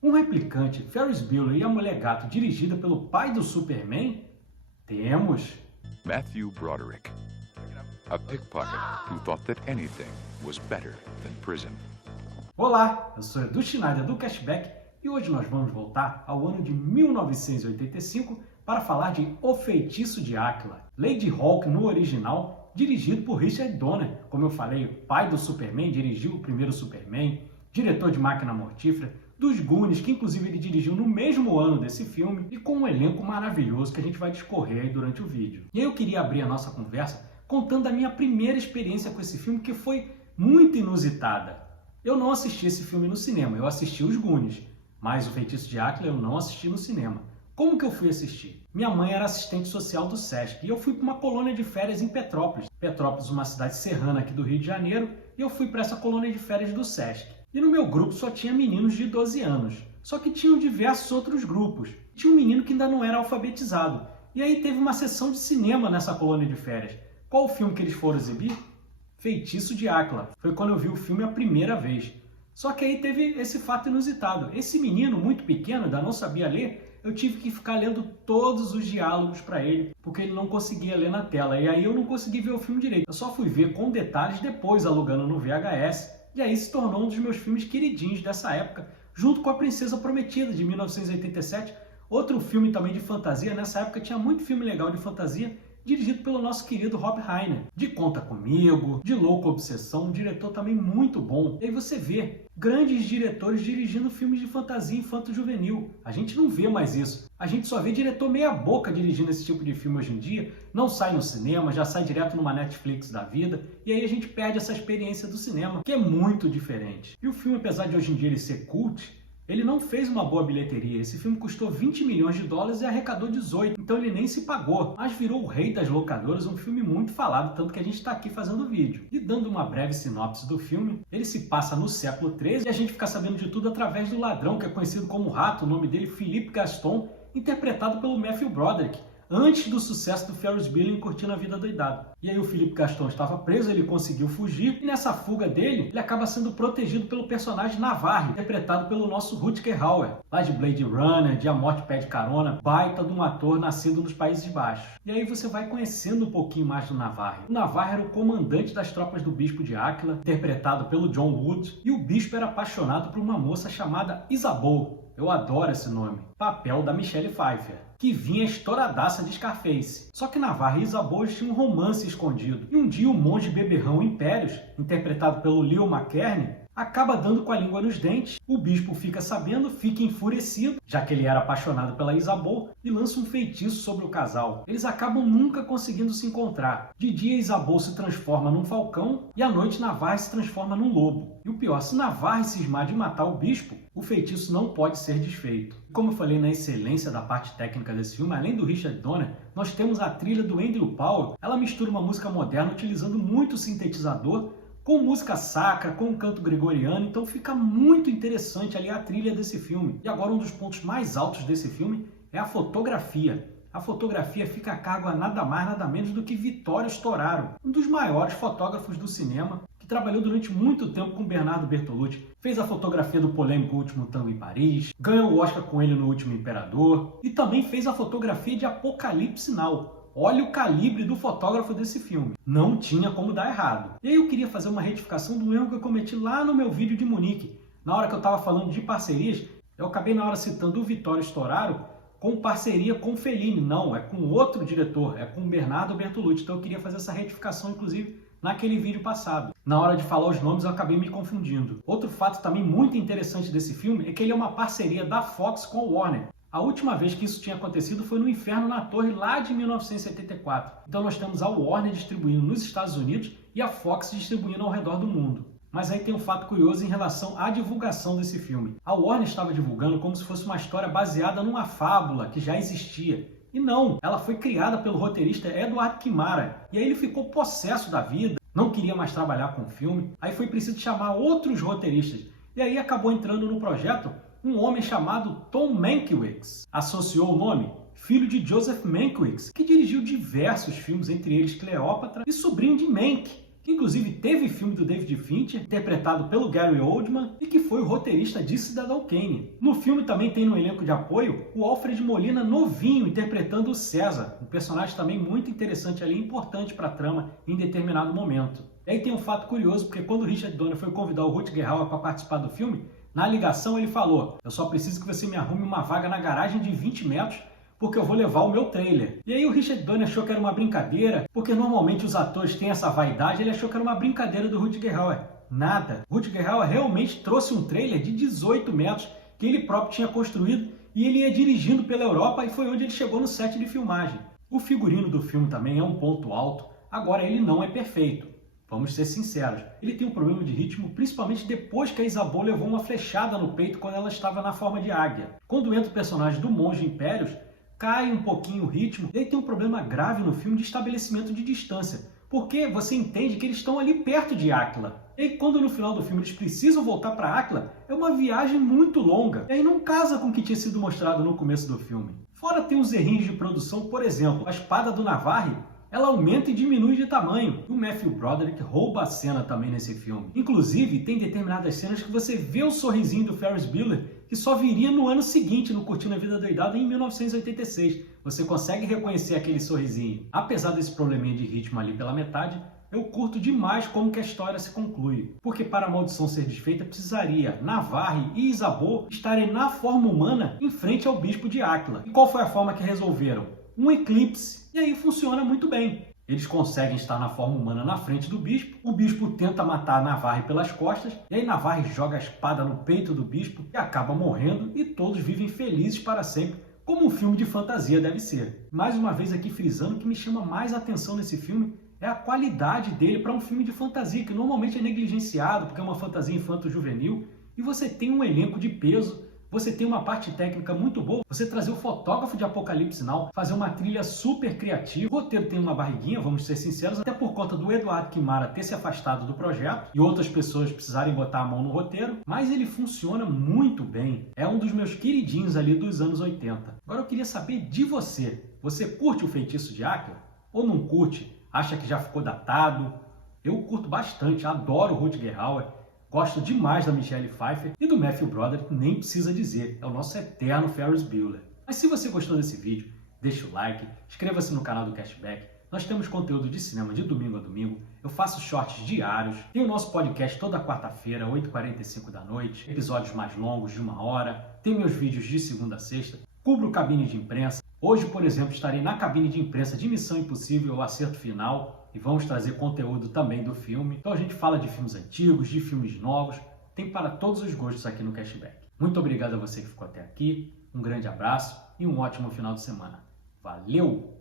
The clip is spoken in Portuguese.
Um replicante, Ferris Bueller e a Mulher Gato, dirigida pelo pai do Superman? Temos. Matthew Broderick, a pickpocket who thought that anything was better than prison. Olá, eu sou Edu Schneider do Cashback e hoje nós vamos voltar ao ano de 1985 para falar de O Feitiço de Áquila, Lady Hawk no original, dirigido por Richard Donner. Como eu falei, o pai do Superman, dirigiu o primeiro Superman, diretor de Máquina Mortífera, dos Goonies, que inclusive ele dirigiu no mesmo ano desse filme, e com um elenco maravilhoso que a gente vai discorrer aí durante o vídeo. E aí eu queria abrir a nossa conversa contando a minha primeira experiência com esse filme, que foi muito inusitada. Eu não assisti esse filme no cinema, eu assisti os Goonies, mas O Feitiço de Áquila eu não assisti no cinema. Como que eu fui assistir? Minha mãe era assistente social do Sesc e eu fui para uma colônia de férias em Petrópolis. Petrópolis, uma cidade serrana aqui do Rio de Janeiro, e eu fui para essa colônia de férias do Sesc. E no meu grupo só tinha meninos de 12 anos. Só que tinham diversos outros grupos. Tinha um menino que ainda não era alfabetizado. E aí teve uma sessão de cinema nessa colônia de férias. Qual o filme que eles foram exibir? Feitiço de Áquila. Foi quando eu vi o filme a primeira vez. Só que aí teve esse fato inusitado. Esse menino, muito pequeno, ainda não sabia ler, eu tive que ficar lendo todos os diálogos para ele, porque ele não conseguia ler na tela. E aí eu não consegui ver o filme direito. Eu só fui ver com detalhes depois, alugando no VHS. E aí se tornou um dos meus filmes queridinhos dessa época, junto com A Princesa Prometida, de 1987. Outro filme também de fantasia. Nessa época tinha muito filme legal de fantasia, dirigido pelo nosso querido Rob Reiner. De Conta Comigo, de Louca Obsessão, um diretor também muito bom. E aí você vê grandes diretores dirigindo filmes de fantasia infanto-juvenil. A gente não vê mais isso. A gente só vê diretor meia boca dirigindo esse tipo de filme hoje em dia. Não sai no cinema, já sai direto numa Netflix da vida. E aí a gente perde essa experiência do cinema, que é muito diferente. E o filme, apesar de hoje em dia ele ser cult, ele não fez uma boa bilheteria. Esse filme custou 20 milhões de dólares e arrecadou 18, então ele nem se pagou. Mas virou o rei das locadoras, um filme muito falado, tanto que a gente está aqui fazendo o vídeo. E dando uma breve sinopse do filme, ele se passa no século XIII e a gente fica sabendo de tudo através do ladrão, que é conhecido como Rato, o nome dele Philippe Gaston, interpretado pelo Matthew Broderick, antes do sucesso do Ferris Bueller em Curtindo a Vida Doidado. E aí o Philippe Gaston estava preso, ele conseguiu fugir, e nessa fuga dele, ele acaba sendo protegido pelo personagem Navarre, interpretado pelo nosso Rutger Hauer, lá de Blade Runner, de A Morte Pede Carona, baita de um ator nascido nos Países Baixos. E aí você vai conhecendo um pouquinho mais do Navarre. O Navarre era o comandante das tropas do Bispo de Áquila, interpretado pelo John Wood, e o Bispo era apaixonado por uma moça chamada Isabeau. Eu adoro esse nome. Papel da Michelle Pfeiffer, que vinha estouradaça de Scarface. Só que Navarre e Isabeau tinham um romance escondido. E um dia o monge beberrão Impérios, interpretado pelo Leo McKern, acaba dando com a língua nos dentes. O bispo fica sabendo, fica enfurecido, já que ele era apaixonado pela Isabeau, e lança um feitiço sobre o casal. Eles acabam nunca conseguindo se encontrar. De dia, Isabeau se transforma num falcão e à noite Navarre se transforma num lobo. E o pior, se Navarre cismar de matar o bispo, o feitiço não pode ser desfeito. Como eu falei na excelência da parte técnica desse filme, além do Richard Donner, nós temos a trilha do Andrew Powell. Ela mistura uma música moderna utilizando muito sintetizador, com música sacra, com canto gregoriano, então fica muito interessante ali a trilha desse filme. E agora um dos pontos mais altos desse filme é a fotografia. A fotografia fica a cargo a nada mais, nada menos do que Vittorio Storaro, um dos maiores fotógrafos do cinema, que trabalhou durante muito tempo com Bernardo Bertolucci. Fez a fotografia do polêmico Último Tango em Paris, ganhou o Oscar com ele no Último Imperador, e também fez a fotografia de Apocalipse Now. Olha o calibre do fotógrafo desse filme. Não tinha como dar errado. E aí eu queria fazer uma retificação do erro que eu cometi lá no meu vídeo de Munique. Na hora que eu estava falando de parcerias, eu acabei na hora citando o Vittorio Storaro com parceria com Fellini. Não, é com outro diretor, é com Bernardo Bertolucci. Então eu queria fazer essa retificação, inclusive, naquele vídeo passado. Na hora de falar os nomes, eu acabei me confundindo. Outro fato também muito interessante desse filme é que ele é uma parceria da Fox com a Warner. A última vez que isso tinha acontecido foi no Inferno na Torre, lá de 1974. Então nós temos a Warner distribuindo nos Estados Unidos e a Fox distribuindo ao redor do mundo. Mas aí tem um fato curioso em relação à divulgação desse filme. A Warner estava divulgando como se fosse uma história baseada numa fábula que já existia. E não, ela foi criada pelo roteirista Edward Kimara. E aí ele ficou possesso da vida, não queria mais trabalhar com o filme. Aí foi preciso chamar outros roteiristas. E aí acabou entrando no projeto um homem chamado Tom Mankiewicz. Associou o nome filho de Joseph Mankiewicz, que dirigiu diversos filmes, entre eles Cleópatra, e sobrinho de Mank, Inclusive teve filme do David Fincher, interpretado pelo Gary Oldman, e que foi o roteirista de Cidadão Kane. No filme também tem no elenco de apoio o Alfred Molina novinho, interpretando o César, um personagem também muito interessante ali, importante para a trama em determinado momento. E aí tem um fato curioso, porque quando o Richard Donner foi convidar o Rutger Hauer para participar do filme, na ligação ele falou: eu só preciso que você me arrume uma vaga na garagem de 20 metros, porque eu vou levar o meu trailer. E aí o Richard Donner achou que era uma brincadeira, porque normalmente os atores têm essa vaidade, ele achou que era uma brincadeira do Rutger Hauer. Nada. O Rutger Hauer realmente trouxe um trailer de 18 metros, que ele próprio tinha construído, e ele ia dirigindo pela Europa, e foi onde ele chegou no set de filmagem. O figurino do filme também é um ponto alto, agora ele não é perfeito. Vamos ser sinceros, ele tem um problema de ritmo, principalmente depois que a Isabeau levou uma flechada no peito quando ela estava na forma de águia. Quando entra o personagem do Monge Impérios, cai um pouquinho o ritmo, e aí tem um problema grave no filme de estabelecimento de distância, porque você entende que eles estão ali perto de Áquila. E aí, quando no final do filme eles precisam voltar para Áquila, é uma viagem muito longa, e aí não casa com o que tinha sido mostrado no começo do filme. Fora tem uns errinhos de produção, por exemplo, a espada do Navarre, ela aumenta e diminui de tamanho. O Matthew Broderick rouba a cena também nesse filme. Inclusive, tem determinadas cenas que você vê o sorrisinho do Ferris Bueller, que só viria no ano seguinte, no Curtindo a Vida Doidada, em 1986. Você consegue reconhecer aquele sorrisinho. Apesar desse probleminha de ritmo ali pela metade, eu curto demais como que a história se conclui. Porque para a maldição ser desfeita, precisaria Navarre e Isabeau estarem na forma humana em frente ao bispo de Áquila. E qual foi a forma que resolveram? Um eclipse. E aí funciona muito bem. Eles conseguem estar na forma humana na frente do bispo, o bispo tenta matar Navarre pelas costas, e aí Navarre joga a espada no peito do bispo e acaba morrendo, e todos vivem felizes para sempre, como um filme de fantasia deve ser. Mais uma vez aqui frisando, o que me chama mais atenção nesse filme é a qualidade dele para um filme de fantasia, que normalmente é negligenciado porque é uma fantasia infanto-juvenil, e você tem um elenco de peso. Você tem uma parte técnica muito boa, você trazer o fotógrafo de Apocalipse Now, fazer uma trilha super criativa. O roteiro tem uma barriguinha, vamos ser sinceros, até por conta do Eduardo Kimara ter se afastado do projeto e outras pessoas precisarem botar a mão no roteiro, mas ele funciona muito bem. É um dos meus queridinhos ali dos anos 80. Agora eu queria saber de você. Você curte o Feitiço de Áquila? Ou não curte? Acha que já ficou datado? Eu curto bastante, adoro o Rutger Hauer. Gosto demais da Michelle Pfeiffer e do Matthew Broderick, nem precisa dizer, é o nosso eterno Ferris Bueller. Mas se você gostou desse vídeo, deixa o like, inscreva-se no canal do Cashback. Nós temos conteúdo de cinema de domingo a domingo, eu faço shorts diários, tem o nosso podcast toda quarta-feira, 8h45 da noite, episódios mais longos de 1 hora, tem meus vídeos de segunda a sexta, cubro cabine de imprensa. Hoje, por exemplo, estarei na cabine de imprensa de Missão Impossível, o acerto final, e vamos trazer conteúdo também do filme. Então a gente fala de filmes antigos, de filmes novos, tem para todos os gostos aqui no Cashback. Muito obrigado a você que ficou até aqui, um grande abraço e um ótimo final de semana. Valeu!